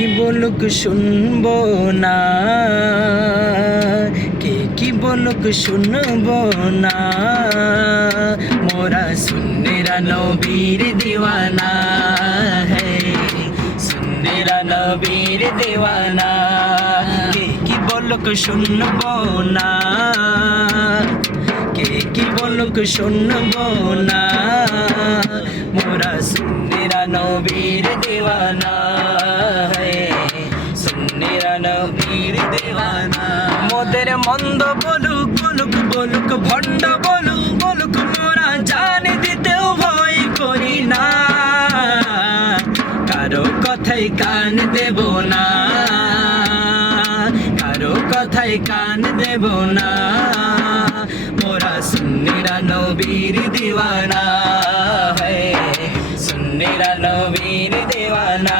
কি বলুক শুনব না? কে কি বলুক শুনব না? মোরা সুন্নিরা নবীর দিওয়ানা সুন্নিরা নবীর দিওয়ানা। কে কি বলুক শুনব না? কে কি বলুক শুনব না? মোরা সুন্নিরা নবীর দিওয়ানা। মন্দ বলুক বলুক বলুক, ভণ্ড বলুক বলুক, মোরা জান দিতেও ভয় করি না। কারও কথাই কান দেব না। কারও কথাই কান দেব না। মোরা সুন্নিরা নবীর দিওয়ানা সুন্নিরা নবীর দিওয়ানা।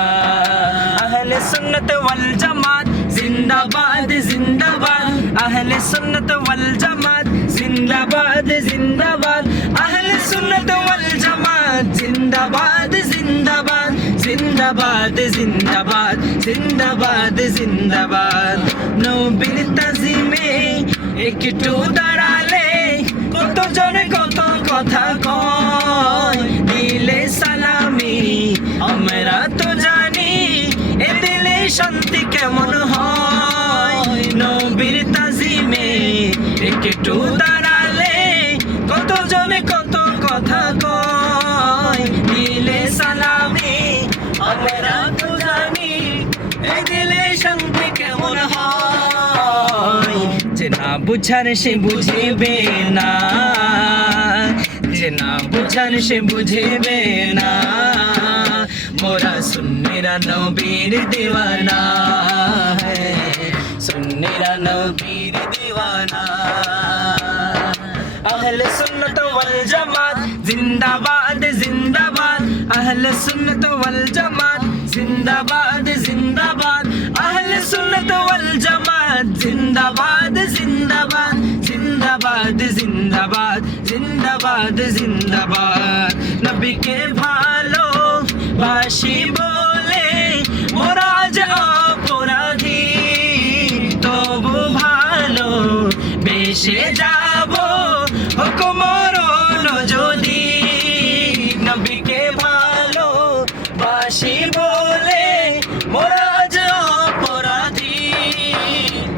আহলে সুন্নত ওয়াল জামাত জিন্দাবাদ জিন্দাবাদ। আহলে সুন্নত ওয়াল জামাত, জিন্দাবাদ জিন্দাবাদ। আহলে সুন্নত ওয়াল জামাত, জিন্দাবাদ জিন্দাবাদ। জিন্দাবাদ জিন্দাবাদ জিন্দাবাদ জিন্দাবাদ। নবীর তাজিমে একটু দাঁড়ালে কত জনে কত কথা কয়। দিলে সালামি, আমরা তো জানি, এ দিলে শান্তি একটু দাঁড়ালে কত জনে কত কথা কয়? দিলে সালামি আমরা তো জানি এ দিলে শান্তি কেমন হয়? যে না বুঝার সে বুঝিবে না, যে না বুঝার সে বুঝিবে না। মোরা সুন্নিরা নবীর দিওয়ানা है সুন্নিরা নবীর দিওয়ানা আহলে সুন্নত ওয়াল জামাত জিন্দাবাদ জিন্দাবাদ আহলে সুন্নত ওয়াল জামাত জিন্দাবাদ জিন্দাবাদ আহলে সুন্নত ওয়াল জামাত জিন্দাবাদ জিন্দাবাদ জিন্দাবাদ জিন্দাবাদ জিন্দাবাদ জিন্দাবাদ নবীকে ভালো বাসি বেশে যাব হুকুমরণ যদি নবীকে ভালো বাসি বলে মোরা আজ অপরাধী।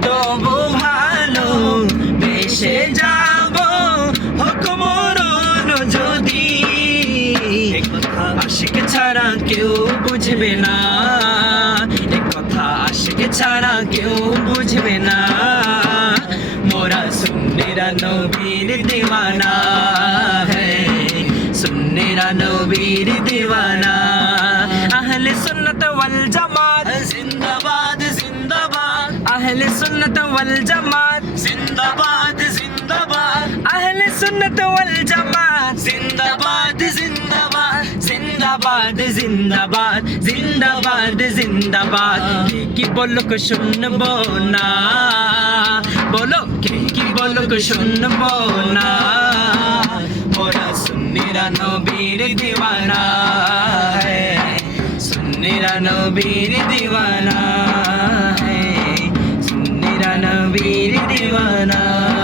তবু ভালো বেশে যাব হুকুমরণ যদি আশিক ছাড়া কেউ বুঝবে না। কথা আশিক ছাড়া কেউ বুঝবে না। নবীর দিওয়ানা है। সুন্নিরা নবীর দিওয়ানা আহলে সুন্নত ওয়াল জামাত জিন্দাবাদ জিন্দাবাদ আহলে সুন্নত ওয়াল জামাত জিন্দাবাদ জিন্দাবাদ আহলে সুন্নত ওয়াল জামাত জিন্দাবাদ জিন্দাবাদ জিন্দাবাদ জিন্দাবাদ জিন্দাবাদ জিন্দাবাদ কে বলক শুনব না বলো কি বলুক শুনব না। মোরা সুন্নিরা নবীর দিওয়ানা সুন্নিরা নবীর দিওয়ানা সুন্নিরা নবীর দিওয়ানা।